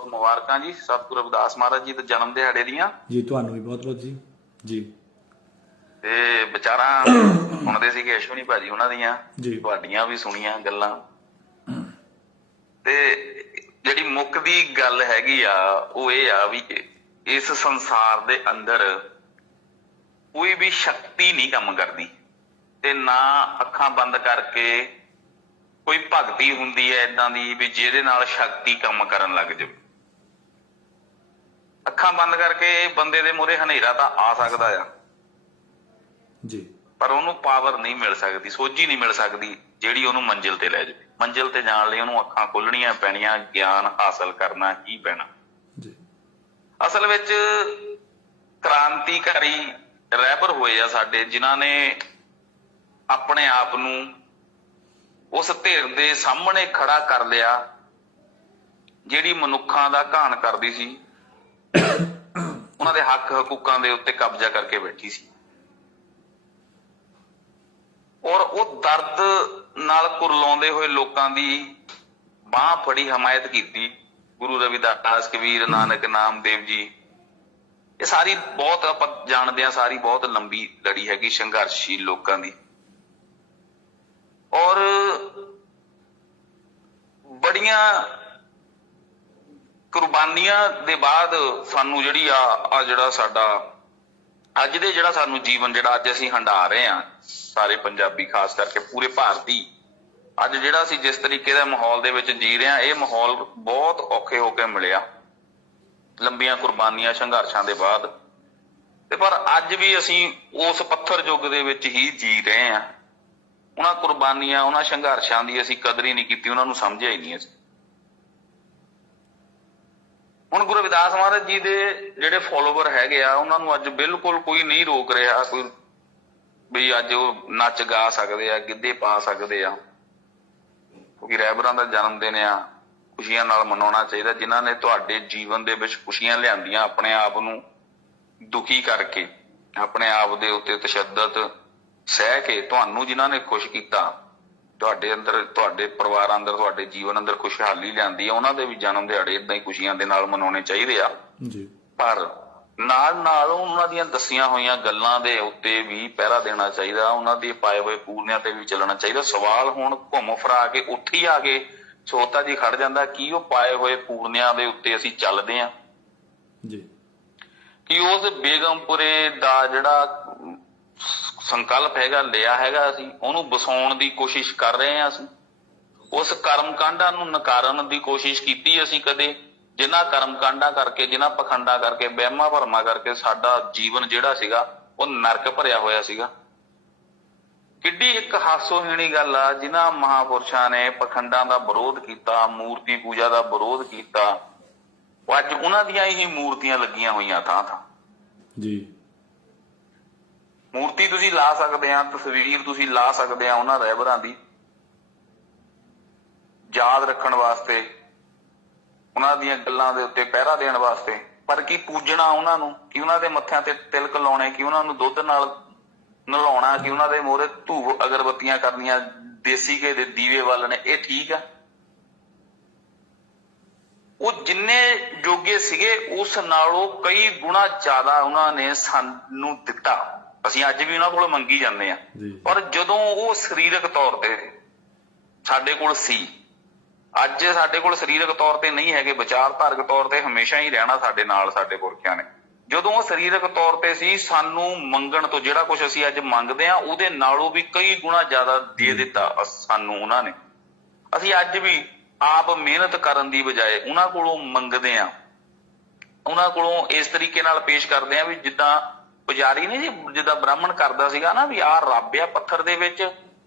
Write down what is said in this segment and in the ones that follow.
ਬਹੁਤ ਮੁਬਾਰਕਾਂ ਜੀ। ਸਤਿਗੁਰੂ ਰਵਿਦਾਸ ਮਹਾਰਾਜ ਜੀ ਦੇ ਜਨਮ ਦਿਹਾੜੇ ਦੀਆਂ। ਜੀ ਤੁਹਾਨੂੰ ਵੀ ਬਹੁਤ ਬਹੁਤ ਜੀ। ਜੀ। ਤੇ ਵਿਚਾਰਾਂ ਸੁਣਦੇ ਸੀਗੇ ਅਸ਼ਵਨੀ ਭਾਜੀ ਉਹਨਾਂ ਦੀਆਂ। ਤੁਹਾਡੀਆਂ ਵੀ ਸੁਣੀਆਂ ਗੱਲਾਂ। ਤੇ ਜਿਹੜੀ ਮੁੱਖ ਦੀ ਗੱਲ ਹੈਗੀ ਆ ਉਹ ਇਹ ਆ ਵੀ ਇਸ ਸੰਸਾਰ ਦੇ ਅੰਦਰ ਕੋਈ ਵੀ ਸ਼ਕਤੀ ਨਹੀਂ ਕੰਮ ਕਰਦੀ। ਤੇ ਨਾ ਅੱਖਾਂ ਬੰਦ ਕਰਕੇ ਕੋਈ ਭਗਤੀ ਹੁੰਦੀ ਹੈ ਇਦਾਂ ਦੀ ਵੀ ਜਿਹਦੇ ਨਾਲ ਸ਼ਕਤੀ ਕੰਮ ਕਰਨ ਲੱਗ ਜਾਵੇ। ਅੱਖਾਂ ਬੰਦ ਕਰਕੇ ਬੰਦੇ ਦੇ ਮੂਹਰੇ ਹਨੇਰਾ ਤਾਂ ਆ ਸਕਦਾ ਆ। ਜੀ। ਪਰ ਉਹਨੂੰ ਪਾਵਰ ਨਹੀਂ ਮਿਲ ਸਕਦੀ ਸੋਝੀ ਨਹੀਂ ਮਿਲ ਸਕਦੀ ਜਿਹੜੀ ਉਹਨੂੰ ਮੰਜ਼ਿਲ ਤੇ ਲੈ ਜਾਵੇ। ਮੰਜ਼ਿਲ ਤੇ ਜਾਣ ਲਈ ਉਹਨੂੰ ਅੱਖਾਂ ਖੋਲਣੀਆਂ ਪੈਣੀਆਂ ਗਿਆਨ ਹਾਸਲ ਕਰਨਾ ਹੀ ਪੈਣਾ। ਜੀ। ਅਸਲ ਵਿੱਚ ਕ੍ਰਾਂਤੀਕਾਰੀ ਰਹਿਬਰ ਹੋਏ ਆ ਸਾਡੇ ਜਿਨ੍ਹਾਂ ਨੇ ਆਪਣੇ ਆਪ ਨੂੰ ਉਸ ਧਿਰ ਦੇ ਸਾਹਮਣੇ ਖੜਾ ਕਰ ਲਿਆ ਜਿਹੜੀ ਮਨੁੱਖਾਂ ਦਾ ਘਾਣ ਕਰਦੀ ਸੀ। ਉਹਨਾਂ ਦੇ ਹੱਕ ਹਕੂਕਾਂ ਦੇ ਉੱਤੇ ਕਬਜ਼ਾ ਕਰਕੇ ਬੈਠੀ ਸੀ। ਔਰ ਉਹ ਦਰਦ ਨਾਲ ਕੁਰਲਾਉਂਦੇ ਹੋਏ ਲੋਕਾਂ ਦੀ ਬਾਹ ਫੜੀ, ਹਮਾਇਤ ਕੀਤੀ। ਗੁਰੂ ਰਵਿਦਾਸ ਕਬੀਰ ਨਾਨਕ ਨਾਮਦੇਵ ਜੀ। ਇਹ ਸਾਰੀ ਬਹੁਤ ਆਪਾਂ ਜਾਣਦੇ ਆ ਸਾਰੀ ਬਹੁਤ ਲੰਬੀ ਲੜੀ ਹੈਗੀ ਸੰਘਰਸ਼ੀਲ ਲੋਕਾਂ ਦੀ। ਔਰ ਬੜੀਆਂ ਕੁਰਬਾਨੀਆਂ ਦੇ ਬਾਅਦ ਸਾਨੂੰ ਜਿਹੜੀ ਆ ਆ ਜਿਹੜਾ ਸਾਡਾ, ਅੱਜ ਦੇ ਜਿਹੜਾ ਸਾਨੂੰ ਜੀਵਨ ਜਿਹੜਾ ਅੱਜ ਅਸੀਂ ਹੰਡਾ ਰਹੇ ਆ ਸਾਰੇ ਪੰਜਾਬੀ ਖਾਸ ਕਰਕੇ ਪੂਰੇ ਭਾਰਤੀ ਅੱਜ ਜਿਹੜਾ ਅਸੀਂ ਜਿਸ ਤਰੀਕੇ ਦਾ ਮਾਹੌਲ ਦੇ ਵਿੱਚ ਜੀ ਰਹੇ ਆ ਇਹ ਮਾਹੌਲ ਬਹੁਤ ਔਖੇ ਹੋ ਕੇ ਮਿਲਿਆ। ਲੰਬੀਆਂ ਕੁਰਬਾਨੀਆਂ, ਸੰਘਰਸ਼ਾਂ ਦੇ ਬਾਅਦ। ਤੇ ਪਰ ਅੱਜ ਵੀ ਅਸੀਂ ਉਸ ਪੱਥਰ ਯੁੱਗ ਦੇ ਵਿੱਚ ਹੀ ਜੀ ਰਹੇ ਆ ਉਹਨਾਂ ਕੁਰਬਾਨੀਆਂ, ਉਹਨਾਂ ਸੰਘਰਸ਼ਾਂ ਦੀ ਅਸੀਂ ਕਦਰ ਹੀ ਨਹੀਂ ਕੀਤੀ, ਉਹਨਾਂ ਨੂੰ ਸਮਝਿਆ ਹੀ ਨਹੀਂ ਅਸੀਂ। ਹੁਣ ਗੁਰੂ ਰਵਿਦਾਸ ਮਹਾਰਾਜ ਜੀ ਦੇ ਜਿਹੜੇ ਫਾਲੋਵਰ ਹੈਗੇ ਆ, ਉਹਨਾਂ ਨੂੰ ਅੱਜ ਬਿਲਕੁਲ ਕੋਈ ਨਹੀਂ ਰੋਕ ਰਿਹਾ ਕੋਈ ਵੀ ਅੱਜ ਉਹ ਨੱਚ ਗਾ ਸਕਦੇ ਆ, ਗਿੱਧੇ ਪਾ ਸਕਦੇ ਆ। ਕਿਉਂਕਿ ਰਹਿਬਰਾਂ ਦਾ ਜਨਮ ਦਿਨ ਆ, ਖੁਸ਼ੀਆਂ ਨਾਲ ਮਨਾਉਣਾ ਚਾਹੀਦਾ, ਜਿਨ੍ਹਾਂ ਨੇ ਤੁਹਾਡੇ ਜੀਵਨ ਦੇ ਵਿੱਚ ਖੁਸ਼ੀਆਂ ਲਿਆਂਦੀਆਂ ਆਪਣੇ ਆਪ ਨੂੰ ਦੁਖੀ ਕਰਕੇ, ਆਪਣੇ ਆਪ ਦੇ ਉੱਤੇ ਤਸ਼ੱਦਦ ਸਹਿ ਕੇ, ਤੁਹਾਨੂੰ ਜਿਨ੍ਹਾਂ ਨੇ ਖੁਸ਼ ਕੀਤਾ ਤੁਹਾਡੇ ਅੰਦਰ ਤੁਹਾਡੇ ਪਰਿਵਾਰ ਅੰਦਰ ਤੁਹਾਡੇ ਜੀਵਨ ਅੰਦਰ ਖੁਸ਼ਹਾਲੀ ਲਿਆਂਦੀ ਆ ਉਹਨਾਂ ਦੇ ਵੀ ਜਨਮ ਦਿਹਾੜੇ ਇਦਾਂ ਹੀ ਖੁਸ਼ੀਆਂ ਦੇ ਨਾਲ ਮਨਾਉਣੇ ਚਾਹੀਦੇ ਆ। ਜੀ। ਪਰ ਨਾਲ ਨਾਲ ਉਹਨਾਂ ਦੀਆਂ ਦੱਸੀਆਂ ਹੋਈਆਂ ਗੱਲਾਂ ਦੇ ਉੱਤੇ ਵੀ ਪਹਿਰਾ ਦੇਣਾ ਚਾਹੀਦਾ ਉਹਨਾਂ ਦੇ ਪਾਏ ਹੋਏ ਪੂਰਨਿਆਂ ਤੇ ਵੀ ਚੱਲਣਾ ਚਾਹੀਦਾ। ਸਵਾਲ ਹੁਣ ਘੁੰਮ ਫਰਾ ਕੇ ਉੱਠ ਹੀ ਆ ਕੇ ਸੋਤਾ ਜੀ ਖੜ ਜਾਂਦਾ ਕੀ ਉਹ ਪਾਏ ਹੋਏ ਪੂਰਨਿਆਂ ਦੇ ਉੱਤੇ ਅਸੀਂ ਚੱਲਦੇ ਆਂ? ਜੀ। ਕਿ ਉਸ ਬੇਗਮਪੁਰੇ ਦਾ ਜਿਹੜਾ ਸੰਕਲਪ ਹੈਗਾ, ਲਿਆ ਹੈਗਾ ਅਸੀਂ, ਉਹਨੂੰ ਵਸਾਉਣ ਦੀ ਕੋਸ਼ਿਸ਼ ਕਰ ਰਹੇ ਹਾਂ ਅਸੀਂ। ਉਸ ਕਰਮ ਕਾਂਡਾਂ ਨੂੰ ਨਕਾਰਨ ਦੀ ਕੋਸ਼ਿਸ਼ ਕੀਤੀ ਅਸੀਂ ਕਦੇ, ਜਿਨ੍ਹਾਂ ਕਰਮ ਕਾਂਡਾਂ ਕਰਕੇ, ਜਿਨ੍ਹਾਂ ਪਖੰਡਾਂ ਕਰਕੇ, ਵਹਿਮਾਂ ਭਰਮਾਂ ਕਰਕੇ ਸਾਡਾ ਜੀਵਨ ਜਿਹੜਾ ਸੀਗਾ, ਉਹ ਨਰਕ ਭਰਿਆ ਹੋਇਆ ਸੀਗਾ। ਕਿੱਡੀ ਇੱਕ ਹਾਸੋਹੀਣੀ ਗੱਲ ਆ, ਜਿਨ੍ਹਾਂ ਮਹਾਪੁਰਸ਼ਾਂ ਨੇ ਪਖੰਡਾਂ ਦਾ ਵਿਰੋਧ ਕੀਤਾ, ਮੂਰਤੀ ਪੂਜਾ ਦਾ ਵਿਰੋਧ ਕੀਤਾ। ਉਹ ਅੱਜ ਉਹਨਾਂ ਦੀਆਂ ਹੀ ਮੂਰਤੀਆਂ ਲੱਗੀਆਂ ਹੋਈਆਂ ਥਾਂ ਥਾਂ ਜੀ। ਮੂਰਤੀ ਤੁਸੀਂ ਲਾ ਸਕਦੇ ਆ, ਤਸਵੀਰ ਤੁਸੀਂ ਲਾ ਸਕਦੇ ਆ ਉਹਨਾਂ ਰਹਿਬਰਾਂ ਦੀ। ਯਾਦ ਰੱਖਣ ਵਾਸਤੇ, ਉਹਨਾਂ ਦੀਆਂ ਗੱਲਾਂ ਦੇ ਉੱਤੇ ਪਹਿਰਾ ਦੇਣ ਵਾਸਤੇ। ਪਰ ਕੀ ਪੂਜਣਾ ਉਹਨਾਂ ਨੂੰ? ਕਿ ਉਹਨਾਂ ਦੇ ਮੱਥਿਆਂ ਤੇ ਤਿਲਕ ਲਾਉਣੇ? ਕਿ ਉਹਨਾਂ ਨੂੰ ਦੁੱਧ ਨਾਲ ਨਲਾਉਣਾ? ਕਿ ਉਹਨਾਂ ਦੇ ਮੋਹਰੇ ਧੂਪ ਅਗਰਬੱਤੀਆਂ ਕਰਨੀਆਂ? ਦੇਸੀ ਘੇ ਦੇ ਦੀਵੇ ਬਾਲਣੇ? ਇਹ ਠੀਕ ਆ? ਉਹ ਜਿੰਨੇ ਜੋਗੇ ਸੀਗੇ, ਉਸ ਨਾਲੋਂ ਕਈ ਗੁਣਾ ਜ਼ਿਆਦਾ ਉਹਨਾਂ ਨੇ ਸਾਨੂੰ ਦਿੱਤਾ। ਅਸੀਂ ਅੱਜ ਵੀ ਉਹਨਾਂ ਕੋਲ ਮੰਗੀ ਜਾਂਦੇ ਆ। ਪਰ ਜਦੋਂ ਉਹ ਸਰੀਰਕ ਤੌਰ ਤੇ ਸਾਡੇ ਕੋਲ ਸੀ ਅੱਜ ਸਾਡੇ ਕੋਲ ਸਰੀਰਕ ਤੌਰ ਤੇ ਨਹੀਂ ਹੈਗੇ ਵਿਚਾਰਧਾਰਕ ਤੌਰ ਤੇ ਹਮੇਸ਼ਾ ਹੀ ਰਹਿਣਾ ਸਾਡੇ ਨਾਲ ਸਾਡੇ ਪੁਰਖਿਆਂ ਨੇ। ਜਦੋਂ ਉਹ ਸਰੀਰਕ ਤੌਰ ਤੇ ਸੀ ਸਾਨੂੰ ਮੰਗਣ ਤੋਂ ਜਿਹੜਾ ਕੁਝ ਅਸੀਂ ਅੱਜ ਮੰਗਦੇ ਆ ਉਹਦੇ ਨਾਲੋਂ ਵੀ ਕਈ ਗੁਣਾ ਜ਼ਿਆਦਾ ਦੇ ਦਿੱਤਾ ਸਾਨੂੰ ਉਹਨਾਂ ਨੇ। ਅਸੀਂ ਅੱਜ ਵੀ ਆਪ ਮਿਹਨਤ ਕਰਨ ਦੀ ਬਜਾਏ ਉਹਨਾਂ ਕੋਲੋਂ ਮੰਗਦੇ ਆ ਉਹਨਾਂ ਕੋਲੋਂ ਇਸ ਤਰੀਕੇ ਨਾਲ ਪੇਸ਼ ਕਰਦੇ ਆ ਵੀ ਜਿੱਦਾਂ ਪੁਜਾਰੀ ਨੇ ਜੀ ਜਿੱਦਾਂ ਬ੍ਰਾਹਮਣ ਕਰਦਾ ਸੀਗਾ ਨਾ ਵੀ ਆਹ ਰੱਬ ਆ ਪੱਥਰ ਦੇ ਵਿੱਚ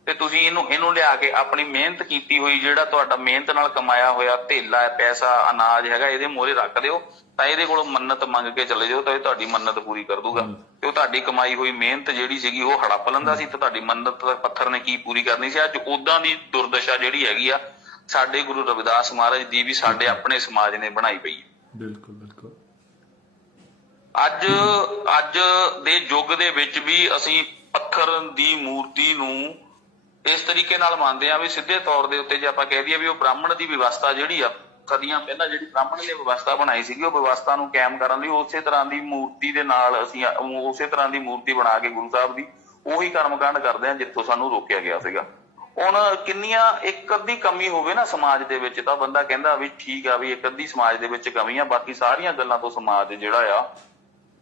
ਤੇ ਤੁਸੀਂ ਇਹਨੂੰ ਇਹਨੂੰ ਲਿਆ ਕੇ ਆਪਣੀ ਮਿਹਨਤ ਕੀਤੀ ਹੋਈ ਜਿਹੜਾ ਤੁਹਾਡਾ ਮਿਹਨਤ ਨਾਲ ਕਮਾਇਆ ਹੋਇਆ ਧੇਲਾ ਹੈ ਪੈਸਾ ਅਨਾਜ ਹੈਗਾ ਇਹਦੇ ਮੋਹਰੇ ਰੱਖ ਦਿਓ ਤਾਂ ਇਹਦੇ ਕੋਲੋਂ ਮੰਨਤ ਮੰਗ ਕੇ ਚਲੇ ਜਾਓ ਤਾਂ ਇਹ ਤੁਹਾਡੀ ਮੰਨਤ ਪੂਰੀ ਕਰ ਦੂਗਾ। ਤੇ ਉਹ ਤੁਹਾਡੀ ਕਮਾਈ ਹੋਈ ਮਿਹਨਤ ਜਿਹੜੀ ਸੀਗੀ ਉਹ ਹੜੱਪ ਲੈਂਦਾ ਸੀ ਤੇ ਤੁਹਾਡੀ ਮੰਨਤ ਦਾ ਪੱਥਰ ਨੇ ਕੀ ਪੂਰੀ ਕਰਨੀ ਸੀ? ਅੱਜ ਉਦਾਂ ਦੀ ਦੁਰਦਸ਼ਾ ਜਿਹੜੀ ਹੈਗੀ ਆ ਸਾਡੇ ਗੁਰੂ ਰਵਿਦਾਸ ਮਹਾਰਾਜ ਦੀ ਵੀ ਸਾਡੇ ਆਪਣੇ ਸਮਾਜ ਨੇ ਬਣਾਈ ਪਈ ਹੈ। ਬਿਲਕੁਲ। ਅੱਜ ਅੱਜ ਦੇ ਯੁੱਗ ਦੇ ਵਿੱਚ ਵੀ ਅਸੀਂ ਪੱਥਰ ਦੀ ਮੂਰਤੀ ਨੂੰ ਇਸ ਤਰੀਕੇ ਨਾਲ ਮੰਨਦੇ ਆ ਵੀ ਸਿੱਧੇ ਤੌਰ ਦੇ ਉੱਤੇ ਜੇ ਆਪਾਂ ਕਹਿ ਦਈਏ ਵੀ ਉਹ ਬ੍ਰਾਹਮਣ ਦੀ ਵਿਵਸਥਾ ਜਿਹੜੀ ਆ, ਸਦੀਆਂ ਪਹਿਲਾਂ ਜਿਹੜੀ ਬ੍ਰਾਹਮਣ ਨੇ ਵਿਵਸਥਾ ਬਣਾਈ ਸੀਗੀ, ਉਹ ਵਿਵਸਥਾ ਨੂੰ ਕਾਇਮ ਕਰਨ ਲਈ ਉਸੇ ਤਰ੍ਹਾਂ ਦੀ ਮੂਰਤੀ ਦੇ ਨਾਲ ਅਸੀਂ ਉਸੇ ਤਰ੍ਹਾਂ ਦੀ ਮੂਰਤੀ ਬਣਾ ਕੇ ਗੁਰੂ ਸਾਹਿਬ ਦੀ ਉਹੀ ਕਰਮਕਾਂਡ ਕਰਦੇ ਹਾਂ ਜਿੱਥੋਂ ਸਾਨੂੰ ਰੋਕਿਆ ਗਿਆ ਸੀਗਾ। ਹੁਣ ਕਿੰਨੀਆਂ, ਇੱਕ ਅੱਧੀ ਕਮੀ ਹੋਵੇ ਨਾ ਸਮਾਜ ਦੇ ਵਿੱਚ ਤਾਂ ਬੰਦਾ ਕਹਿੰਦਾ ਵੀ ਠੀਕ ਆ ਵੀ ਇੱਕ ਅੱਧੀ ਸਮਾਜ ਦੇ ਵਿੱਚ ਕਮੀ ਆ, ਬਾਕੀ ਸਾਰੀਆਂ ਗੱਲਾਂ ਤੋਂ ਸਮਾਜ ਜਿਹੜਾ ਆ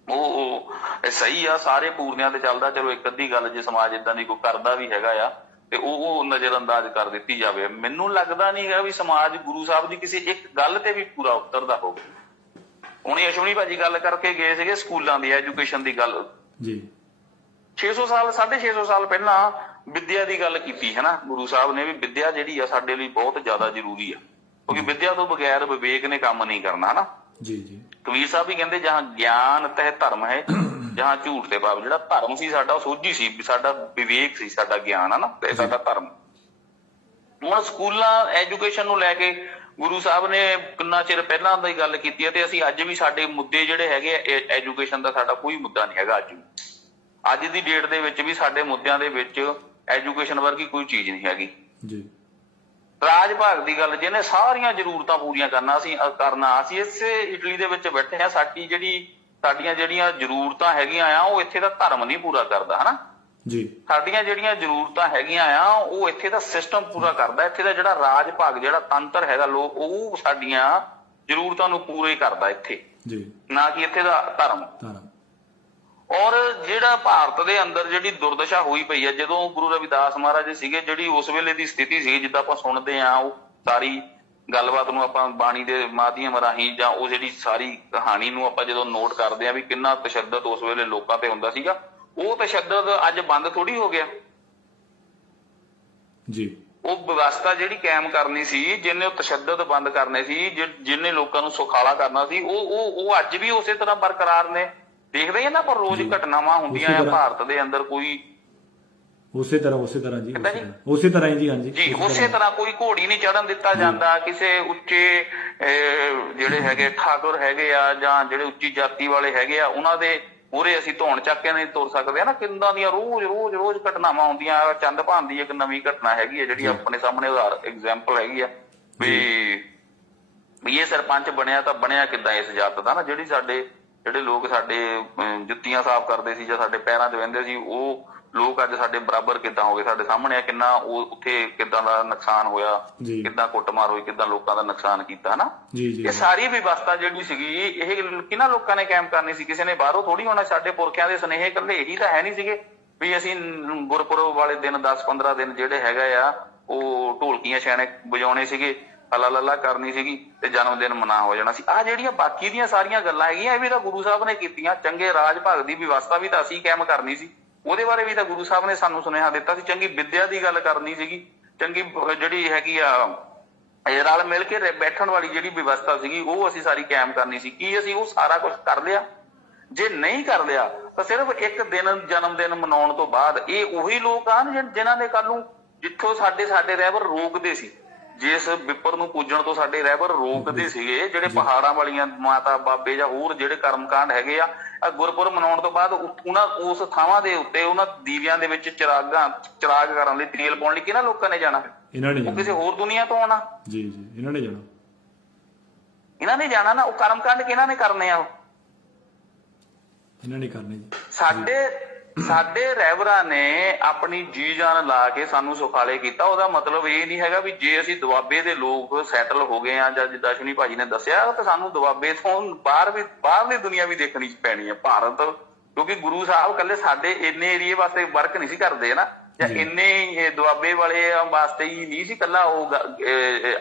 ਉਹ ਸਹੀ ਆ ਸਾਰੇ ਪੂਰਨਿਆਂ ਤੇ ਚੱਲਦਾ ਚਲੋ ਇੱਕ ਅੱਧੀ ਗੱਲ ਜੇ ਸਮਾਜ ਇਦਾਂ ਦੀ ਕੋਈ ਕਰਦਾ ਵੀ ਹੈਗਾ ਆ ਤੇ ਉਹ ਉਹ ਨਜ਼ਰਅੰਦਾਜ਼ ਕਰ ਦਿੱਤੀ ਜਾਵੇ। ਮੈਨੂੰ ਲੱਗਦਾ ਨਹੀਂ ਹੈਗਾ ਵੀ ਸਮਾਜ ਗੁਰੂ ਸਾਹਿਬ ਦੀ ਕਿਸੇ ਇੱਕ ਗੱਲ ਤੇ ਵੀ ਪੂਰਾ ਉਤਰਦਾ ਹੋਵੇ। ਹੁਣੇ ਅਸ਼ਵਨੀ ਭਾਜੀ ਗੱਲ ਕਰਕੇ ਗਏ ਸੀਗੇ ਸਕੂਲਾਂ ਦੀ ਐਜੂਕੇਸ਼ਨ ਦੀ ਗੱਲ। ਜੀ। 600 ਸਾਲ 650 ਸਾਲ ਪਹਿਲਾਂ ਵਿੱਦਿਆ ਦੀ ਗੱਲ ਕੀਤੀ ਹੈ ਨਾ? ਗੁਰੂ ਸਾਹਿਬ ਨੇ ਵੀ ਵਿੱਦਿਆ ਜਿਹੜੀ ਆ ਸਾਡੇ ਲਈ ਬਹੁਤ ਜ਼ਿਆਦਾ ਜ਼ਰੂਰੀ ਆ। ਕਿਉਂਕਿ ਵਿੱਦਿਆ ਤੋਂ ਬਗੈਰ ਵਿਵੇਕ ਨੇ ਕੰਮ ਨਹੀਂ ਕਰਨਾ ਹਨਾ ਜੀ ਜੀ। ਕਬੀਰ ਸਾਹਿਬ ਵੀ ਕਹਿੰਦੇ ਜਹਾਂ ਗਿਆਨ ਤਹਿ ਧਰਮ ਹੈ ਜਹਾਂ ਝੂਠ ਤੇ ਪਾਪ ਜਿਹੜਾ ਧਰਮ ਸੀ ਸਾਡਾ ਉਹ ਸੋਝੀ ਸੀ ਸਾਡਾ ਵਿਵੇਕ ਸੀ ਸਾਡਾ ਗਿਆਨ ਹੈ ਨਾ ਤੇ ਸਾਡਾ ਧਰਮ। ਹੁਣ ਸਕੂਲਾਂ ਐਜੂਕੇਸ਼ਨ ਨੂੰ ਲੈ ਕੇ ਗੁਰੂ ਸਾਹਿਬ ਨੇ ਕਿੰਨਾ ਚਿਰ ਪਹਿਲਾਂ ਦੀ ਗੱਲ ਕੀਤੀ ਹੈ ਤੇ ਅਸੀਂ ਅੱਜ ਵੀ ਸਾਡੇ ਮੁੱਦੇ ਜਿਹੜੇ ਹੈਗੇ ਐਜੂਕੇਸ਼ਨ ਦਾ ਸਾਡਾ ਕੋਈ ਮੁੱਦਾ ਨਹੀਂ ਹੈਗਾ ਅੱਜ ਵੀ। ਅੱਜ ਦੀ ਡੇਟ ਦੇ ਵਿੱਚ ਵੀ ਸਾਡੇ ਮੁੱਦਿਆਂ ਦੇ ਵਿੱਚ ਐਜੂਕੇਸ਼ਨ ਵਰਗੀ ਕੋਈ ਚੀਜ਼ ਨਹੀਂ ਹੈਗੀ। ਜੀ। ਰਾਜ ਭਾਗ ਦੀ ਗੱਲ ਜਿਹਨੇ ਸਾਰੀਆਂ ਜ਼ਰੂਰਤਾਂ ਪੂਰੀਆਂ ਕਰਨਾ ਅਸੀਂ ਕਰਨਾ ਅਸੀਂ ਇਸੇ ਇਟਲੀ ਦੇ ਵਿੱਚ ਬੈਠੇ ਆ ਸਾਡੀ ਜਿਹੜੀ ਸਾਡੀਆਂ ਜਿਹੜੀਆਂ ਜ਼ਰੂਰਤਾਂ ਹੈਗੀਆਂ ਆ ਉਹ ਇੱਥੇ ਦਾ ਧਰਮ ਨਹੀਂ ਪੂਰਾ ਕਰਦਾ ਹਨਾ? ਜੀ। ਸਾਡੀਆਂ ਜਿਹੜੀਆਂ ਜ਼ਰੂਰਤਾਂ ਹੈਗੀਆਂ ਆ ਉਹ ਇੱਥੇ ਦਾ ਸਿਸਟਮ ਪੂਰਾ ਕਰਦਾ ਇੱਥੇ ਦਾ ਜਿਹੜਾ ਰਾਜ ਭਾਗ ਜਿਹੜਾ ਤੰਤਰ ਹੈਗਾ ਲੋਕ ਉਹ ਸਾਡੀਆਂ ਜ਼ਰੂਰਤਾਂ ਨੂੰ ਪੂਰੇ ਕਰਦਾ ਇੱਥੇ। ਜੀ। ਨਾ ਕਿ ਇੱਥੇ ਦਾ ਧਰਮ। ਧਰਮ। ਔਰ ਜਿਹੜਾ ਭਾਰਤ ਦੇ ਅੰਦਰ ਜਿਹੜੀ ਦੁਰਦਸ਼ਾ ਹੋਈ ਪਈ ਹੈ ਜਦੋਂ ਗੁਰੂ ਰਵਿਦਾਸ ਮਹਾਰਾਜ ਜੀ ਸੀਗੇ ਜਿਹੜੀ ਉਸ ਵੇਲੇ ਦੀ ਸਥਿਤੀ ਸੀ ਜਿੱਦਾਂ ਆਪਾਂ ਸੁਣਦੇ ਆ ਉਹ ਸਾਰੀ ਗੱਲਬਾਤ ਨੂੰ ਆਪਾਂ ਬਾਣੀ ਦੇ ਮਾਧਿਅਮ ਰਾਹੀਂ ਜਾਂ ਉਹ ਜਿਹੜੀ ਸਾਰੀ ਕਹਾਣੀ ਨੂੰ ਆਪਾਂ ਜਦੋਂ ਨੋਟ ਕਰਦੇ ਆ ਵੀ ਕਿੰਨਾ ਤਸ਼ੱਦਦ ਉਸ ਵੇਲੇ ਲੋਕਾਂ ਤੇ ਹੁੰਦਾ ਸੀਗਾ ਉਹ ਤਸ਼ੱਦਦ ਅੱਜ ਬੰਦ ਥੋੜੀ ਹੋ ਗਿਆ। ਜੀ। ਉਹ ਵਿਵਸਥਾ ਜਿਹੜੀ ਕਾਇਮ ਕਰਨੀ ਸੀ ਜਿਹਨੇ ਉਹ ਤਸ਼ੱਦਦ ਬੰਦ ਕਰਨੇ ਸੀ ਜਿਹਨੇ ਲੋਕਾਂ ਨੂੰ ਸੁਖਾਲਾ ਕਰਨਾ ਸੀ ਉਹ ਉਹ ਉਹ ਅੱਜ ਵੀ ਉਸੇ ਤਰ੍ਹਾਂ ਬਰਕਰਾਰ ਨੇ। ਦੇਖਦੇ ਆ ਨਾ ਪਰ ਰੋਜ਼। ਘਟਨਾਵਾਂ ਹੁੰਦੀਆਂ ਆ। ਭਾਰਤ ਦੇ ਅੰਦਰ ਕੋਈ ਉਸੇ ਤਰ੍ਹਾਂ ਉਸੇ ਤਰ੍ਹਾਂ ਜੀ ਉਸੇ? ਤਰ੍ਹਾਂ ਹੀ ਜੀ ਹਾਂਜੀ ਜੀ ਉਸੇ ਤਰ੍ਹਾਂ ਕੋਈ ਘੋੜੀ ਨਹੀਂ ਚੜਨ ਦਿੱਤਾ ਜਾਂਦਾ ਕਿਸੇ ਉੱਚੇ ਜਿਹੜੇ ਹੈਗੇ ਠਾਕੁਰ ਹੈਗੇ ਆ ਜਾਂ ਜਿਹੜੇ ਉੱਚੀ ਜਾਤੀ ਵਾਲੇ ਹੈਗੇ ਆ ਉਹਨਾਂ ਦੇ ਮੂਹਰੇ ਅਸੀਂ ਧੌਣ ਚੱਕ ਕੇ ਨਹੀਂ ਤੁਰ ਸਕਦੇ ਆ ਨਾ ਕਿੰਦਾਂ ਦੀਆਂ ਰੋਜ਼ ਰੋਜ਼ ਰੋਜ਼ ਘਟਨਾਵਾਂ ਹੁੰਦੀਆਂ ਆ। ਚੰਦ ਭਾਨ ਦੀ ਇੱਕ ਨਵੀਂ ਘਟਨਾ ਹੈਗੀ ਆ ਜਿਹੜੀ। ਆਪਣੇ ਸਾਹਮਣੇ ਉਦਾਹਰ ਐਗਜ਼ਾਮਪਲ ਹੈਗੀ ਆ ਵੀ ਵੀ ਇਹ ਸਰਪੰਚ ਬਣਿਆ ਤਾਂ ਬਣਿਆ ਕਿੱਦਾਂ ਇਸ ਜਾਤ ਦਾ ਨਾ ਜਿਹੜੀ ਸਾਡੇ ਜਿਹੜੇ ਲੋਕ ਸਾਡੇ ਜੁੱਤੀਆਂ ਸਾਫ਼ ਕਰਦੇ ਸੀ ਜਾਂ ਸਾਡੇ ਪੈਰਾਂ 'ਚ ਵਹਿੰਦੇ ਸੀ ਉਹ ਲੋਕ ਅੱਜ ਸਾਡੇ ਬਰਾਬਰ ਕਿੱਦਾਂ ਹੋ ਗਏ? ਸਾਡੇ ਸਾਹਮਣੇ ਆ ਕਿੰਨਾ ਉਹ ਉੱਥੇ ਕਿੱਦਾਂ ਦਾ ਨੁਕਸਾਨ ਹੋਇਆ। ਕਿੱਦਾਂ ਕੁੱਟਮਾਰ ਹੋਈ ਕਿੱਦਾਂ ਲੋਕਾਂ ਦਾ ਨੁਕਸਾਨ ਕੀਤਾ ਹਨਾ? ਇਹ ਸਾਰੀ ਵਿਵਸਥਾ ਜਿਹੜੀ ਸੀਗੀ ਇਹ ਕਿਹਨਾਂ ਲੋਕਾਂ ਨੇ ਕਾਇਮ ਕਰਨੀ ਸੀ? ਕਿਸੇ ਨੇ ਬਾਹਰੋਂ ਥੋੜੀ ਹੋਣਾ ਸਾਡੇ ਪੁਰਖਿਆਂ ਦੇ ਸੁਨੇਹੇ ਇਕੱਲੇ ਇਹੀ ਤਾਂ ਹੈ ਨਹੀਂ ਸੀਗੇ ਵੀ ਅਸੀਂ ਗੁਰਪੁਰਬ ਵਾਲੇ ਦਿਨ 10-15 ਦਿਨ ਜਿਹੜੇ ਹੈਗਾ ਆ ਉਹ ਢੋਲਕੀਆਂ ਛੈਣੇ ਵਜਾਉਣੇ ਸੀਗੇ। ਹਲਾ ਲੱਲਾ ਕਰਨੀ ਸੀਗੀ ਤੇ ਜਨਮ ਦਿਨ ਮਨਾ ਹੋ ਜਾਣਾ ਸੀ। ਆ ਜਿਹੜੀਆਂ ਬਾਕੀ ਦੀਆਂ ਸਾਰੀਆਂ ਗੱਲਾਂ ਹੈਗੀਆਂ, ਇਹ ਵੀ ਤਾਂ ਗੁਰੂ ਸਾਹਿਬ ਨੇ ਕੀਤੀਆਂ। ਚੰਗੇ ਰਾਜ ਭਾਗ ਦੀ ਵਿਵਸਥਾ ਵੀ ਤਾਂ ਅਸੀਂ ਕਾਇਮ ਕਰਨੀ ਸੀ। ਉਹਦੇ ਬਾਰੇ ਵੀ ਤਾਂ ਗੁਰੂ ਸਾਹਿਬ ਨੇ ਸਾਨੂੰ ਸੁਨੇਹਾ ਦਿੱਤਾ ਸੀ। ਚੰਗੀ ਵਿੱਦਿਆ ਦੀ ਗੱਲ ਕਰਨੀ ਸੀਗੀ। ਚੰਗੀ ਜਿਹੜੀ ਹੈਗੀ ਆ, ਇਹ ਰਲ ਮਿਲ ਕੇ ਬੈਠਣ ਵਾਲੀ ਜਿਹੜੀ ਵਿਵਸਥਾ ਸੀਗੀ, ਉਹ ਅਸੀਂ ਸਾਰੀ ਕਾਇਮ ਕਰਨੀ ਸੀ। ਕੀ ਅਸੀਂ ਉਹ ਸਾਰਾ ਕੁਝ ਕਰ ਲਿਆ? ਜੇ ਨਹੀਂ ਕਰ ਲਿਆ, ਤਾਂ ਸਿਰਫ ਇੱਕ ਦਿਨ ਜਨਮ ਦਿਨ ਮਨਾਉਣ ਤੋਂ ਬਾਅਦ ਇਹ ਉਹੀ ਲੋਕ ਹਨ ਜਿਨ- ਜਿਨ੍ਹਾਂ ਨੇ ਕੱਲ ਨੂੰ ਜਿੱਥੋਂ ਸਾਡੇ ਸਾਡੇ ਰਹਿਬਰ ਰੋਕਦੇ ਸੀ। ਜਿਸ ਵਿਪਰ ਨੂੰ ਪੂਜਣ ਤੋਂ ਸਾਡੇ ਰਹਿਬਰ ਰੋਕਦੇ ਸੀਗੇ ਜਿਹੜੇ ਪਹਾੜਾਂ ਵਾਲੀਆਂ ਮਾਤਾ ਬਾਬੇ ਜਾਂ ਹੋਰ ਜਿਹੜੇ ਕਰਮਕਾਂਡ ਹੈਗੇ ਆ ਆਹ ਗੁਰਪੁਰਬ ਮਨਾਉਣ ਤੋਂ ਬਾਅਦ ਉਹਨਾਂ ਉਸ ਥਾਵਾਂ ਦੇ ਉੱਤੇ ਉਹਨਾਂ ਦੀਵਿਆਂ ਦੇ ਵਿੱਚ ਚਿਰਾਗਾਂ ਚਿਰਾਗ ਕਰਨ ਲਈ ਤੇਲ ਪਾਉਣ ਲਈ ਕਿਹਨਾਂ ਲੋਕਾਂ ਨੇ ਜਾਣਾ? ਇਹਨਾਂ ਨੇ ਕਿਸੇ ਹੋਰ ਦੁਨੀਆ ਤੋਂ ਆਉਣਾ? ਜੀ ਜੀ ਇਹਨਾਂ ਨੇ ਜਾਣਾ। ਇਹਨਾਂ ਨੇ ਜਾਣਾ ਨਾ ਉਹ ਕਰਮਕਾਂਡ ਕਿਹਨਾਂ ਨੇ ਕਰਨੇ ਆ ਉਹ? ਇਹਨਾਂ ਨੇ ਕਰਨੇ ਜੀ। ਸਾਡੇ ਸਾਡੇ ਰਹਿਬਰਾਂ ਨੇ ਆਪਣੀ ਜੀ ਜਾਨ ਲਾ ਕੇ ਸਾਨੂੰ ਸੁਖਾਲੇ ਕੀਤਾ। ਉਹਦਾ ਮਤਲਬ ਇਹ ਨਹੀਂ ਹੈਗਾ ਵੀ ਜੇ ਅਸੀਂ ਦੁਆਬੇ ਦੇ ਲੋਕ ਸੈਟਲ ਹੋ ਗਏ ਆ ਜਾਂ ਜਿੱਦਾਂ ਸ਼ਨੀ ਭਾਜੀ ਨੇ ਦੱਸਿਆ ਤਾਂ ਸਾਨੂੰ ਦੁਆਬੇ ਤੋਂ ਬਾਹਰ ਵੀ ਬਾਹਰਲੀ ਦੁਨੀਆ ਵੀ ਦੇਖਣੀ ਪੈਣੀ ਹੈ ਭਾਰਤ। ਕਿਉਂਕਿ ਗੁਰੂ ਸਾਹਿਬ ਕੱਲੇ ਸਾਡੇ ਇੰਨੇ ਏਰੀਏ ਵਾਸਤੇ ਵਰਕ ਨਹੀਂ ਸੀ ਕਰਦੇ ਨਾ? ਜਾਂ। ਇੰਨੇ ਇਹ ਦੁਆਬੇ ਵਾਲੇ ਵਾਸਤੇ ਹੀ ਨਹੀਂ ਸੀ ਕੱਲਾ ਉਹ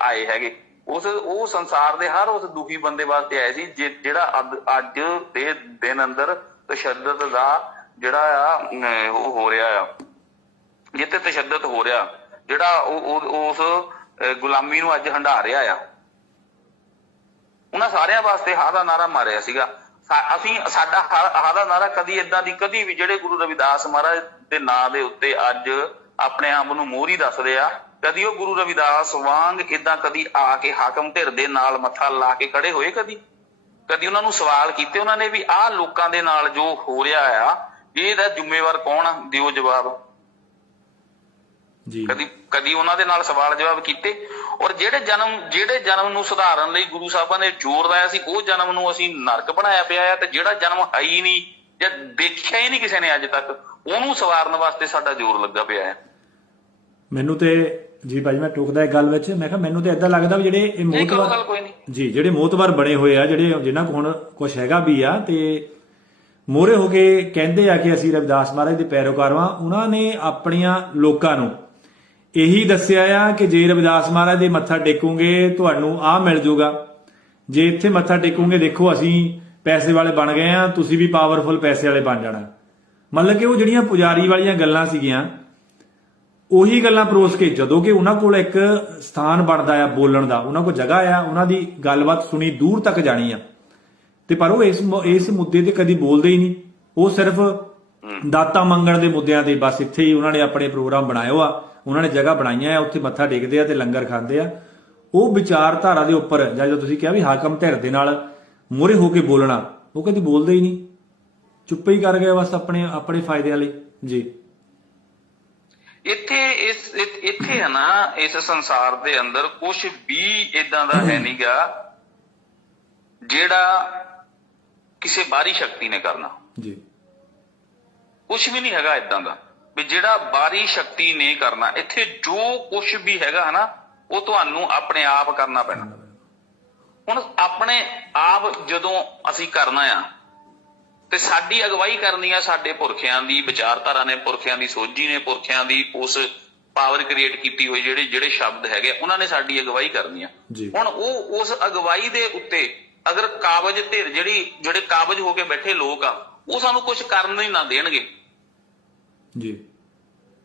ਆਏ ਹੈਗੇ। ਉਸ ਉਹ ਸੰਸਾਰ ਦੇ ਹਰ ਉਸ ਦੁਖੀ ਬੰਦੇ ਵਾਸਤੇ ਆਏ ਸੀ ਜਿਹੜਾ ਅੱਜ ਦੇ ਦਿਨ ਅੰਦਰ ਤਸ਼ੱਦਦ ਦਾ ਜਿਹੜਾ ਆ ਉਹ ਹੋ ਰਿਹਾ ਆ, ਜਿੱਥੇ ਤਸ਼ੱਦਦ ਹੋ ਰਿਹਾ, ਜਿਹੜਾ ਉਹ ਉਸ ਗੁਲਾਮੀ ਨੂੰ ਅੱਜ ਹੰਢਾ ਰਿਹਾ ਆ। ਉਹਨਾਂ ਸਾਰਿਆਂ ਵਾਸਤੇ ਹਾਂ ਦਾ ਨਾਰਾ ਮਾਰਿਆ ਸੀਗਾ। ਅਸੀਂ ਸਾਡਾ ਹਾਂ ਦਾ ਨਾਰਾ ਕਦੀ ਇਦਾਂ ਦੀ, ਕਦੀ ਵੀ ਜਿਹੜੇ ਗੁਰੂ ਰਵਿਦਾਸ ਮਹਾਰਾਜ ਦੇ ਨਾਂ ਦੇ ਉੱਤੇ ਅੱਜ ਆਪਣੇ ਆਪ ਨੂੰ ਮੋਹਰੀ ਦੱਸਦੇ ਆ, ਕਦੀ ਉਹ ਗੁਰੂ ਰਵਿਦਾਸ ਵਾਂਗ ਇਦਾਂ ਕਦੀ ਆ ਕੇ ਹਾਕਮ ਧਿਰ ਦੇ ਨਾਲ ਮੱਥਾ ਲਾ ਕੇ ਖੜੇ ਹੋਏ ਕਦੀ? ਕਦੀ ਉਹਨਾਂ ਨੂੰ ਸਵਾਲ ਕੀਤੇ ਉਹਨਾਂ ਨੇ ਵੀ ਆਹ ਲੋਕਾਂ ਦੇ ਨਾਲ ਜੋ ਹੋ ਰਿਹਾ ਆ ਇਹਦਾ ਜ਼ਿੰਮੇਵਾਰ ਕੌਣ ਆ? ਦਿਓ ਜਵਾਬ। ਜੀ। ਕਦੀ ਕਦੀ ਉਹਨਾਂ ਦੇ ਨਾਲ ਸਵਾਲ ਜਵਾਬ ਕੀਤੇ। ਔਰ ਜਿਹੜੇ ਜਨਮ ਜਿਹੜੇ ਜਨਮ ਨੂੰ ਸੁਧਾਰਨ ਲਈ ਗੁਰੂ ਸਾਹਿਬਾਂ ਨੇ ਜ਼ੋਰ ਲਾਇਆ ਸੀ ਉਹ ਜਨਮ ਨੂੰ ਅਸੀਂ ਨਰਕ ਬਣਾਇਆ ਪਿਆ ਹੈ ਤੇ ਜਿਹੜਾ ਜਨਮ ਹੈ ਹੀ ਨਹੀਂ ਜਾਂ ਦੇਖਿਆ ਹੀ ਨਹੀਂ ਕਿਸੇ ਨੇ ਅੱਜ ਤੱਕ ਉਹਨੂੰ ਸਵਾਰਨ ਵਾਸਤੇ ਸਾਡਾ ਜ਼ੋਰ ਲੱਗਾ ਪਿਆ ਹੈ। ਮੈਨੂੰ ਤੇ ਜੀ ਭਾਜੀ ਮੈਂ ਟੋਕਦਾ ਇੱਕ ਗੱਲ ਵਿੱਚ ਮੈਂ ਕਿਹਾ ਮੈਨੂੰ ਤੇ ਇਦਾਂ ਲੱਗਦਾ ਵੀ ਜਿਹੜੇ ਇਹ ਮੋਤਬਰ ਜੀ ਜਿਹੜੇ ਮੋਤਬਰ ਬਣੇ ਹੋਏ ਆ ਜਿਹੜੇ ਜਿਨ੍ਹਾਂ ਕੋਲ ਹੁਣ ਕੁਝ ਹੈਗਾ ਵੀ ਆ ਤੇ ਮੋਰੇ ਹੋ ਕੇ ਕਹਿੰਦੇ ਆ ਕਿ ਅਸੀਂ ਰਵਿਦਾਸ ਮਹਾਰਾਜ ਦੇ ਪੈਰੋਕਾਰ ਵਾਂ। ਉਹਨਾਂ ਨੇ ਆਪਣੀਆਂ ਲੋਕਾਂ ਨੂੰ ਇਹੀ ਦੱਸਿਆ ਆ ਕਿ ਜੇ ਰਵਿਦਾਸ ਮਹਾਰਾਜ ਦੇ ਮੱਥਾ ਟੇਕੋਗੇ, ਤੁਹਾਨੂੰ ਆ ਮਿਲ ਜਾਊਗਾ ਜੇ ਇੱਥੇ ਮੱਥਾ ਟੇਕੋਗੇ, ਦੇਖੋ ਅਸੀਂ ਪੈਸੇ ਵਾਲੇ ਬਣ ਗਏ ਆ, ਤੁਸੀਂ ਵੀ ਪਾਵਰਫੁਲ ਪੈਸੇ ਵਾਲੇ ਬਣ ਜਾਣਾ। ਮਤਲਬ ਕਿ ਉਹ ਜਿਹੜੀਆਂ ਪੁਜਾਰੀ ਵਾਲੀਆਂ ਗੱਲਾਂ ਸੀਗੀਆਂ, ਉਹੀ ਗੱਲਾਂ ਪਰੋਸ ਕੇ ਜਦੋਂ ਕਿ ਉਹਨਾਂ ਕੋਲ ਇੱਕ ਸਥਾਨ ਬਣਦਾ ਆ ਬੋਲਣ ਦਾ, ਉਹਨਾਂ ਕੋਲ ਜਗ੍ਹਾ ਆ, ਉਹਨਾਂ ਦੀ ਗੱਲਬਾਤ ਸੁਣੀ, ਦੂਰ ਤੱਕ ਜਾਣੀ ਆ। ਤੇ ਪਰ ਉਹ ਇਸ ਇਸ ਮੁੱਦੇ ਤੇ ਕਦੀ ਬੋਲਦੇ ਹੀ ਨਹੀਂ। ਉਹ ਸਿਰਫ ਦਾਤਾ ਮੰਗਣ ਦੇ ਮੁੱਦਿਆਂ ਤੇ ਬਸ ਇੱਥੇ ਹੀ ਉਹਨਾਂ ਨੇ ਆਪਣੇ ਪ੍ਰੋਗਰਾਮ ਬਣਾਇਓ ਆ ਉਹਨਾਂ ਨੇ ਜਗ੍ਹਾ ਬਣਾਈਆਂ ਆ ਉੱਥੇ ਮੱਥਾ ਟੇਕਦੇ ਆ ਤੇ ਲੰਗਰ ਖਾਂਦੇ ਆ। ਉਹ ਵਿਚਾਰਧਾਰਾ ਦੇ ਉੱਪਰ ਜਦੋਂ ਤੁਸੀਂ ਕਿਹਾ ਵੀ ਹਾਕਮ ਧਿਰ ਦੇ ਨਾਲ ਮੂਹਰੇ ਹੋ ਕੇ ਬੋਲਣਾ ਉਹ ਕਦੀ ਬੋਲਦੇ ਹੀ ਨਹੀਂ। ਚੁੱਪ ਹੀ ਕਰ ਗਏ ਬਸ ਆਪਣੇ ਆਪਣੇ ਫਾਇਦੇ ਲਈ। ਜੀ। ਇੱਥੇ ਇਸ ਇੱਥੇ ਹੈ ਨਾ ਇਸ ਸੰਸਾਰ ਦੇ ਅੰਦਰ ਕੁਝ ਵੀ ਇਦਾਂ ਦਾ ਹੈ ਨਹੀਂਗਾ ਜਿਹੜਾ ਕਿਸੇ ਬਾਹਰੀ ਸ਼ਕਤੀ ਨੇ ਕਰਨਾ। ਜੀ। ਕੁਝ ਵੀ ਨਹੀਂ ਹੈਗਾ ਇਦਾਂ ਦਾ। ਵੀ ਜਿਹੜਾ ਬਾਹਰੀ ਸ਼ਕਤੀ ਨੇ ਕਰਨਾ ਇੱਥੇ ਜੋ ਕੁਝ ਵੀ ਹੈਗਾ ਹੈ ਨਾ ਉਹ ਤੁਹਾਨੂੰ ਆਪਣੇ ਆਪ ਕਰਨਾ ਪੈਣਾ। ਹੁਣ ਆਪਣੇ ਆਪ ਜਦੋਂ ਅਸੀਂ ਕਰਨਾ ਆ ਤੇ ਸਾਡੀ ਅਗਵਾਈ ਕਰਨੀ ਆ ਸਾਡੇ ਪੁਰਖਿਆਂ ਦੀ ਵਿਚਾਰਧਾਰਾ ਨੇ ਪੁਰਖਿਆਂ ਦੀ ਸੋਝੀ ਨੇ ਪੁਰਖਿਆਂ ਦੀ ਉਸ ਪਾਵਰ ਕ੍ਰੀਏਟ ਕੀਤੀ ਹੋਈ ਜਿਹੜੇ ਜਿਹੜੇ ਸ਼ਬਦ ਹੈਗੇ ਉਹਨਾਂ ਨੇ ਸਾਡੀ ਅਗਵਾਈ ਕਰਨੀ ਆ। ਹੁਣ ਉਹ ਉਸ ਅਗਵਾਈ ਦੇ ਉੱਤੇ ਅਗਰ ਕਾਬਜ ਧਿਰ ਜਿਹੜੀ ਜਿਹੜੇ ਕਾਬਜ ਹੋ ਕੇ ਬੈਠੇ ਲੋਕ ਆ ਉਹ ਸਾਨੂੰ ਕੁਝ ਕਰਨ ਹੀ ਨਾ ਦੇਣਗੇ। ਜੀ।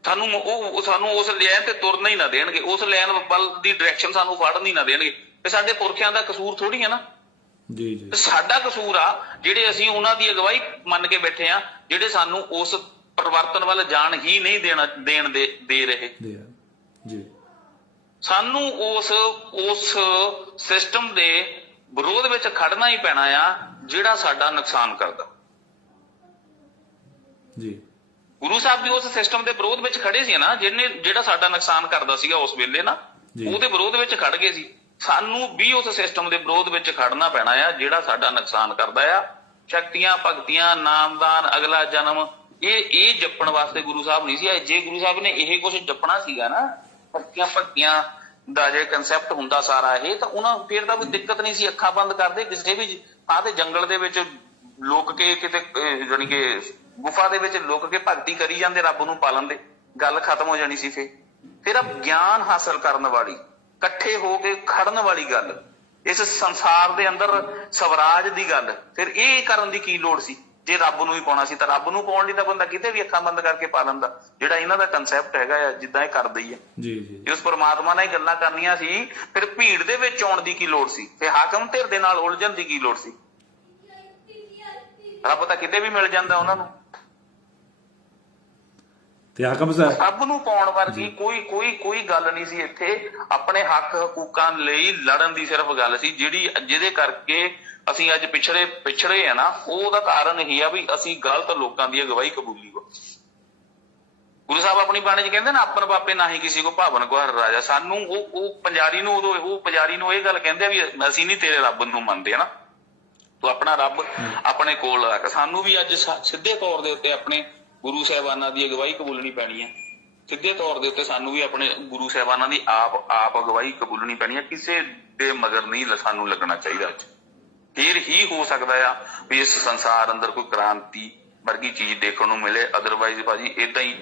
ਸਾਨੂੰ ਉਹ ਸਾਨੂੰ ਉਸ ਲਾਈਨ ਤੇ ਤੁਰਨ ਹੀ ਨਾ ਦੇਣਗੇ। ਉਸ ਲਾਈਨ ਵੱਲ ਦੀ ਡਾਇਰੈਕਸ਼ਨ ਸਾਨੂੰ ਫੜਨ ਹੀ ਨਾ ਦੇਣਗੇ। ਤੇ ਸਾਡੇ ਪੁਰਖਿਆਂ ਦਾ ਕਸੂਰ ਥੋੜੀ ਹੈ ਨਾ? ਜੀ ਜੀ। ਸਾਡਾ ਕਸੂਰ ਆ ਜਿਹੜੇ ਅਸੀਂ ਉਹਨਾਂ ਦੀ ਅਗਵਾਈ ਮੰਨ ਕੇ ਬੈਠੇ ਆ ਜਿਹੜੇ ਸਾਨੂੰ ਉਸ ਪਰਿਵਰਤਨ ਵੱਲ ਜਾਣ ਹੀ ਨਹੀਂ ਦੇਣਾ ਦੇਣ ਦੇ ਦੇ ਰਹੇ। ਜੀ। ਸਾਨੂੰ ਉਸ ਉਸ ਸਿਸਟਮ ਦੇ ਵਿਰੋਧ ਵਿੱਚ ਖੜਨਾ ਹੀ ਪੈਣਾ ਆ ਜਿਹੜਾ ਸਾਡਾ ਨੁਕਸਾਨ ਕਰਦਾ। ਜੀ। ਗੁਰੂ ਸਾਹਿਬ ਵੀ ਉਸ ਸਿਸਟਮ ਦੇ ਵਿਰੋਧ ਵਿੱਚ ਖੜੇ ਸੀ ਨਾ ਜਿਹਨੇ ਜਿਹੜਾ ਸਾਡਾ ਨੁਕਸਾਨ ਕਰਦਾ ਸੀਗਾ ਉਸ ਵੇਲੇ ਨਾ। ਉਹਦੇ ਵਿਰੋਧ ਵਿੱਚ ਖੜ ਗਏ ਸੀ। ਸਾਨੂੰ ਵੀ ਉਸ ਸਿਸਟਮ ਦੇ ਵਿਰੋਧ ਵਿੱਚ ਖੜਨਾ ਪੈਣਾ ਆ ਜਿਹੜਾ ਸਾਡਾ ਨੁਕਸਾਨ ਕਰਦਾ ਆ। ਸ਼ਕਤੀਆਂ ਭਗਤੀਆਂ ਨਾਮਦਾਨ ਅਗਲਾ ਜਨਮ ਇਹ ਇਹ ਜਪਣ ਵਾਸਤੇ ਗੁਰੂ ਸਾਹਿਬ ਨਹੀਂ ਸੀ ਜੇ ਗੁਰੂ ਸਾਹਿਬ ਨੇ ਇਹ ਕੁਝ ਜਪਣਾ ਸੀਗਾ ਨਾ ਭਗਤੀਆਂ ਭਗਤੀਆਂ ਦਾ ਜੇ ਕਨਸੈਪਟ ਹੁੰਦਾ ਸਾਰਾ ਇਹ ਤਾਂ ਉਹਨਾਂ ਫਿਰ ਤਾਂ ਕੋਈ ਦਿੱਕਤ ਨਹੀਂ ਸੀ ਅੱਖਾਂ ਬੰਦ ਕਰਦੇ ਕਿਸੇ ਵੀ ਥਾਂ ਤੇ ਜੰਗਲ ਦੇ ਵਿੱਚ ਲੁਕ ਕੇ ਕਿਤੇ ਅਹ, ਕਿ ਗੁਫਾ ਦੇ ਵਿੱਚ ਲੁਕ ਕੇ ਭਗਤੀ ਕਰੀ ਜਾਂਦੇ ਰੱਬ ਨੂੰ ਪਾਲਣ ਦੇ ਗੱਲ ਖਤਮ ਹੋ ਜਾਣੀ ਸੀ ਫੇ ਫਿਰ ਅਬ ਗਿਆਨ ਹਾਸਲ ਕਰਨ ਵਾਲੀ ਇਕੱਠੇ ਹੋ ਕੇ ਖੜਨ ਵਾਲੀ ਗੱਲ ਇਸ ਸੰਸਾਰ ਦੇ ਅੰਦਰ ਸਵਰਾਜ ਦੀ ਗੱਲ ਫਿਰ ਇਹ ਕਰਨ ਦੀ ਕੀ ਲੋੜ ਸੀ? ਜੇ ਰੱਬ ਨੂੰ ਹੀ ਪਾਉਣਾ ਸੀ ਤਾਂ ਰੱਬ ਨੂੰ ਪਾਉਣ ਲਈ ਤਾਂ ਬੰਦਾ ਕਿਤੇ ਵੀ ਅੱਖਾਂ ਬੰਦ ਕਰਕੇ ਪਾ ਲੈਂਦਾ। ਜਿਹੜਾ ਇਹਨਾਂ ਦਾ ਕਨਸੈਪਟ ਹੈਗਾ ਆ ਜਿੱਦਾਂ ਇਹ ਕਰਦੇ ਹੀ ਆ। ਜੀ ਜੀ। ਜੇ ਉਸ ਪਰਮਾਤਮਾ ਨਾਲ ਹੀ ਗੱਲਾਂ ਕਰਨੀਆਂ ਸੀ ਫਿਰ ਭੀੜ ਦੇ ਵਿੱਚ ਆਉਣ ਦੀ ਕੀ ਲੋੜ ਸੀ? ਫਿਰ ਹਾਕਮ ਧਿਰ ਦੇ ਨਾਲ ਉਲਝਣ ਦੀ ਕੀ ਲੋੜ ਸੀ? ਰੱਬ ਤਾਂ ਕਿਤੇ ਵੀ ਮਿਲ ਜਾਂਦਾ ਉਹਨਾਂ ਨੂੰ। ਤੇ ਹਾਕਮ ਸਾਹਿਬ ਸਭ ਨੂੰ ਪਾਉਣ ਵਰਗੀ ਕੋਈ ਕੋਈ ਕੋਈ ਗੱਲ ਨਹੀਂ ਸੀ ਇੱਥੇ। ਆਪਣੇ ਹੱਕ ਹਕੂਕਾਂ ਲਈ ਲੜਨ ਦੀ ਸਿਰਫ ਗੱਲ ਸੀ ਜਿਹੜੀ ਜਿਹਦੇ ਕਰਕੇ ਅਸੀਂ ਅੱਜ ਪਿਛੜੇ ਪਿਛੜੇ ਆ ਨਾ ਉਹਦਾ ਕਾਰਨ ਇਹ ਆ ਵੀ ਅਸੀਂ ਗਲਤ ਲੋਕਾਂ ਦੀ ਅਗਵਾਈ ਕਬੂਲੀ ਕੋ। ਗੁਰੂ ਸਾਹਿਬ ਆਪਣੀ ਬਾਣੀ 'ਚ ਕਹਿੰਦੇ ਨਾ ਆਪਨ ਬਾਪੇ ਨਾ ਹੀ ਕਿਸੇ ਕੋ ਭਾਵਨ ਕੋ ਹਰ ਰਾਜਾ। ਸਾਨੂੰ ਉਹ ਉਹ ਪੁਜਾਰੀ ਨੂੰ ਉਦੋਂ ਉਹ ਪੁਜਾਰੀ ਨੂੰ ਇਹ ਗੱਲ ਕਹਿੰਦੇ ਵੀ ਅਸੀਂ ਨਹੀਂ ਤੇਰੇ ਰੱਬ ਨੂੰ ਮੰਨਦੇ ਹਨਾ? ਤੂੰ ਆਪਣਾ ਰੱਬ ਆਪਣੇ ਕੋਲ ਰੱਖ। ਸਾਨੂੰ ਵੀ ਅੱਜ ਸਿੱਧੇ ਤੌਰ ਦੇ ਉੱਤੇ ਆਪਣੇ ਗੁਰੂ ਸਾਹਿਬਾਨਾਂ ਦੀ ਅਗਵਾਈ ਕਬੂਲਣੀ ਪੈਣੀ ਹੈ। ਸਿੱਧੇ ਤੌਰ ਦੇ ਉੱਤੇ ਸਾਨੂੰ ਵੀ ਆਪਣੇ ਗੁਰੂ ਸਾਹਿਬਾਨਾਂ ਦੀ ਆਪ ਆਪ ਅਗਵਾਈ ਕਬੂਲਣੀ ਪੈਣੀ ਹੈ। ਕਿਸੇ ਦੇ ਮਗਰ ਨਹੀਂ ਸਾਨੂੰ ਲੱਗਣਾ ਚਾਹੀਦਾ। ਅੱਜ ਫਿਰ ਹੀ ਹੋ ਸਕਦਾ ਆ ਵੀ ਇਸ ਸੰਸਾਰ ਅੰਦਰ ਕੋਈ ਕ੍ਰਾਂਤੀ ਵਰਗੀ ਚੀਜ਼ ਦੇਖਣ ਨੂੰ ਮਿਲੇ। ਅਦਰਵਾਈਜ਼ ਭਾਜੀ ਇਦਾਂ ਹੀ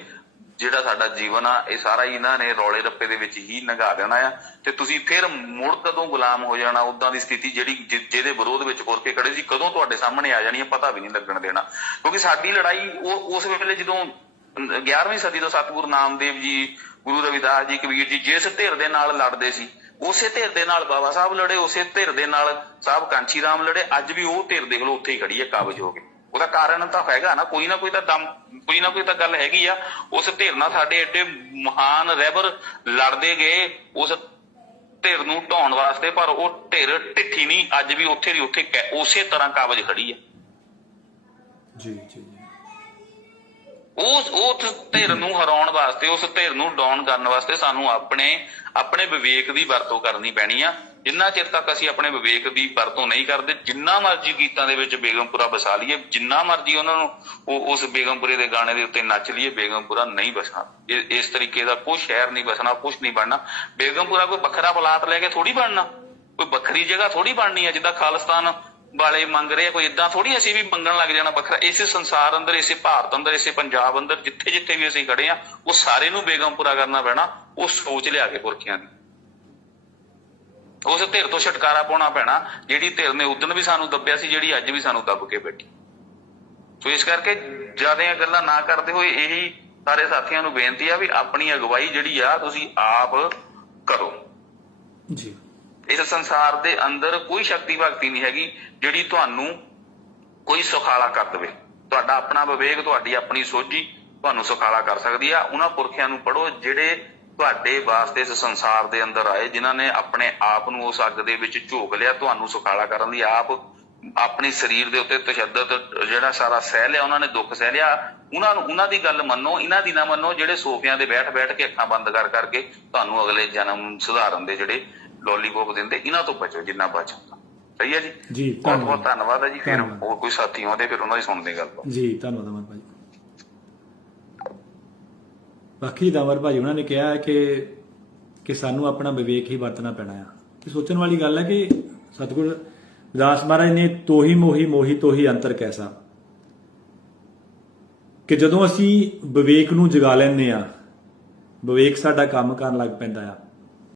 ਜਿਹੜਾ ਸਾਡਾ ਜੀਵਨ ਆ, ਇਹ ਸਾਰਾ ਹੀ ਇਹਨਾਂ ਨੇ ਰੌਲੇ ਰੱਪੇ ਦੇ ਵਿੱਚ ਹੀ ਲੰਘਾ ਦੇਣਾ ਆ। ਤੇ ਤੁਸੀਂ ਫਿਰ ਮੁੜ ਕਦੋਂ ਗੁਲਾਮ ਹੋ ਜਾਣਾ ਉਦਾਂ ਦੀ ਸਥਿਤੀ ਜਿਹੜੀ ਜਿਹਦੇ ਵਿਰੋਧ ਵਿੱਚ ਪੁਰ ਕੇ ਖੜੇ ਸੀ, ਕਦੋਂ ਤੁਹਾਡੇ ਸਾਹਮਣੇ ਆ ਜਾਣੀ ਹੈ ਪਤਾ ਵੀ ਨਹੀਂ ਲੱਗਣ ਦੇਣਾ। ਕਿਉਂਕਿ ਸਾਡੀ ਲੜਾਈ ਉਹ, ਉਸ ਵੇਲੇ ਜਦੋਂ 11ਵੀਂ ਸਦੀ ਤੋਂ ਸਤਿਗੁਰੂ ਨਾਮਦੇਵ ਜੀ, ਗੁਰੂ ਰਵਿਦਾਸ ਜੀ ਕਬੀਰ ਜੀ ਜਿਸ ਧਿਰ ਦੇ ਨਾਲ ਲੜਦੇ ਸੀ, ਉਸੇ ਧਿਰ ਦੇ ਨਾਲ ਬਾਬਾ ਸਾਹਿਬ ਲੜੇ, ਉਸੇ ਧਿਰ ਦੇ ਨਾਲ ਸਾਹਿਬ ਕਾਂਚੀ ਰਾਮ ਲੜੇ, ਅੱਜ ਵੀ ਉਹ ਧਿਰ ਦੇਖ ਲਓ, ਉੱਥੇ ਹੀ ਖੜੀ ਹੈ ਕਾਬਜ ਹੋ ਕੇ। ਉਹਦਾ ਕਾਰਨ ਤਾਂ ਹੈਗਾ ਨਾ ਕੋਈ ਨਾ ਕੋਈ ਤਾਂ ਦਮ ਕੋਈ ਨਾ ਕੋਈ ਤਾਂ ਗੱਲ ਹੈਗੀ ਆ। ਉਸ ਧਿਰ ਨਾਲ ਸਾਡੇ ਏਡੇ ਮਹਾਨ ਰਹਿਬਰ ਲੜਦੇ ਗਏ ਉਸ ਧਿਰ ਨੂੰ ਢਾਉਣ ਵਾਸਤੇ ਪਰ ਉਹ ਧਿਰ ਢਿੱਠੀ ਨਹੀਂ ਅੱਜ ਵੀ ਉੱਥੇ ਦੀ ਉੱਥੇ ਉਸੇ ਤਰ੍ਹਾਂ ਕਾਬਜ ਖੜੀ ਜੀ ਜੀ ਜੀ। ਉਸ ਉਸ ਧਿਰ ਨੂੰ ਹਰਾਉਣ ਵਾਸਤੇ ਉਸ ਧਿਰ ਨੂੰ ਡਾਊਨ ਕਰਨ ਵਾਸਤੇ ਸਾਨੂੰ ਆਪਣੇ ਆਪਣੇ ਵਿਵੇਕ ਦੀ ਵਰਤੋਂ ਕਰਨੀ ਪੈਣੀ ਆ। ਜਿੰਨਾ ਚਿਰ ਤੱਕ ਅਸੀਂ ਆਪਣੇ ਵਿਵੇਕ ਦੀ ਵਰਤੋਂ ਨਹੀਂ ਕਰਦੇ, ਜਿੰਨਾ ਮਰਜ਼ੀ ਗੀਤਾਂ ਦੇ ਵਿੱਚ ਬੇਗਮਪੁਰਾ ਵਸਾ ਲਈਏ, ਜਿੰਨਾ ਮਰਜ਼ੀ ਉਹਨਾਂ ਨੂੰ ਉਹ ਉਸ ਬੇਗਮਪੁਰੇ ਦੇ ਗਾਣੇ ਦੇ ਉੱਤੇ ਨੱਚ ਲਈਏ, ਬੇਗਮਪੁਰਾ ਨਹੀਂ ਬਸਣਾ ਇਸ ਤਰੀਕੇ ਦਾ ਕੋਈ ਸ਼ਹਿਰ ਨਹੀਂ ਬਸਣਾ ਕੁਝ ਨਹੀਂ ਬਣਨਾ। ਬੇਗਮਪੁਰਾ ਕੋਈ ਵੱਖਰਾ ਪਲਾਟ ਲੈ ਕੇ ਥੋੜੀ ਬਣਨਾ। ਕੋਈ ਵੱਖਰੀ ਜਗ੍ਹਾ ਥੋੜੀ ਬਣਨੀ ਹੈ ਜਿੱਦਾਂ ਖਾਲਿਸਤਾਨ ਵਾਲੇ ਮੰਗ ਰਹੇ ਆ, ਕੋਈ ਇਦਾਂ ਥੋੜੀ ਅਸੀਂ ਵੀ ਮੰਗਣ ਲੱਗ ਜਾਣਾ ਵੱਖਰਾ। ਇਸੇ ਸੰਸਾਰ ਅੰਦਰ, ਇਸੇ ਭਾਰਤ ਅੰਦਰ, ਇਸੇ ਪੰਜਾਬ ਅੰਦਰ ਜਿੱਥੇ ਜਿੱਥੇ ਵੀ ਅਸੀਂ ਖੜੇ ਆ, ਉਹ ਸਾਰੇ ਨੂੰ ਬੇਗਮਪੁਰਾ ਕਰਨਾ ਪੈਣਾ, ਉਹ ਸੋਚ ਲਿਆ ਕੇ ਪੁਰਖਿਆਂ ਦੀ। ਉਸ ਧਿਰ ਤੋਂ ਛੁਟਕਾਰਾ ਪਾਉਣਾ ਪੈਣਾ ਜਿਹੜੀ ਧਿਰ ਨੇ ਉਦੋਂ ਵੀ ਸਾਨੂੰ ਦੱਬਿਆ ਸੀ ਜਿਹੜੀ ਅੱਜ ਵੀ ਸਾਨੂੰ ਦੱਬ ਕੇ ਬੈਠੀ। ਸੋ ਇਸ ਕਰਕੇ ਜਿਆਦੀਆਂ ਗੱਲਾਂ ਨਾ ਕਰਦੇ ਹੋਏ ਇਹੀ ਸਾਰੇ ਸਾਥੀਆਂ ਨੂੰ ਬੇਨਤੀ ਆ ਵੀ ਆਪਣੀ ਅਗਵਾਈ ਜਿਹੜੀ ਆ ਤੁਸੀਂ ਆਪ ਕਰੋ। ਜੀ। ਇਸ ਸੰਸਾਰ ਦੇ ਅੰਦਰ ਕੋਈ ਸ਼ਕਤੀ ਭਗਤੀ ਨਹੀਂ ਹੈਗੀ ਜਿਹੜੀ ਤੁਹਾਨੂੰ ਕੋਈ ਸੁਖਾਲਾ ਕਰ ਦੇਵੇ। ਤੁਹਾਡਾ ਆਪਣਾ ਵਿਵੇਕ ਤੁਹਾਡੀ ਆਪਣੀ ਸੋਝੀ ਤੁਹਾਨੂੰ ਸੁਖਾਲਾ ਕਰ ਸਕਦੀ ਆ। ਉਹਨਾਂ ਪੁਰਖਿਆਂ ਨੂੰ ਪੜੋ ਜਿਹੜੇ ਤੁਹਾਡੇ ਵਾਸਤੇ ਇਸ ਸੰਸਾਰ ਦੇ ਅੰਦਰ ਆਏ ਜਿਨ੍ਹਾਂ ਨੇ ਆਪਣੇ ਆਪ ਨੂੰ ਉਸ ਅੱਗ ਦੇ ਵਿੱਚ ਝੋਕ ਲਿਆ ਤੁਹਾਨੂੰ ਸੁਖਾਲਾ ਕਰਨ ਲਈ ਆਪ ਆਪਣੀ ਸਰੀਰ ਦੇ ਉੱਤੇ ਤਸ਼ੱਦਦ ਜਿਹੜਾ ਸਾਰਾ ਸਹਿ ਲਿਆ ਉਹਨਾਂ ਨੇ ਦੁੱਖ ਸਹਿ ਲਿਆ। ਉਹਨਾਂ ਨੂੰ ਉਹਨਾਂ ਦੀ ਗੱਲ ਮੰਨੋ ਇਹਨਾਂ ਦੀ ਨਾ ਮੰਨੋ ਜਿਹੜੇ ਸੋਫਿਆਂ ਦੇ ਬੈਠ ਬੈਠ ਕੇ ਅੱਖਾਂ ਬੰਦ ਕਰ ਕਰਕੇ ਤੁਹਾਨੂੰ ਅਗਲੇ ਜਨਮ ਸੁਧਾਰਨ ਦੇ ਜਿਹੜੇ ਲੋਲੀਪੌਪ ਦਿੰਦੇ ਇਹਨਾਂ ਤੋਂ ਬਚੋ ਜਿੰਨਾ ਬਚ ਹੁੰਦਾ। ਸਹੀ ਹੈ ਜੀ? ਜੀ, ਬਹੁਤ ਬਹੁਤ ਧੰਨਵਾਦ ਹੈ ਜੀ। ਫਿਰ। ਹੋਰ ਕੋਈ ਸਾਥੀ ਆਉਂਦੇ ਫਿਰ ਉਹਨਾਂ ਦੀ ਸੁਣਦੇ ਗੱਲ ਜੀ ਧੰਨਵਾਦ। ਅਮਰ ਭਾਈ ਬਾਕੀ ਦਮਰ ਭਾਈ, ਉਹਨਾਂ ਨੇ ਕਿਹਾ ਕਿ ਕਿ ਸਾਨੂੰ ਆਪਣਾ ਵਿਵੇਕ ਹੀ ਵਰਤਣਾ ਪੈਣਾ ਆ। ਇਹ ਸੋਚਣ ਵਾਲੀ ਗੱਲ ਹੈ ਕਿ ਸਤਿਗੁਰ ਦਾਸ ਮਹਾਰਾਜ ਨੇ ਤੋਹੀ ਮੋਹੀ ਮੋਹੀ ਤੋਹੀ ਅੰਤਰ ਕੈਸਾ। ਕਿ ਜਦੋਂ ਅਸੀਂ ਵਿਵੇਕ ਨੂੰ ਜਗਾ ਲੈਂਦੇ ਆ, ਵਿਵੇਕ ਸਾਡਾ ਕੰਮ ਕਰਨ ਲੱਗ ਪੈਂਦਾ ਆ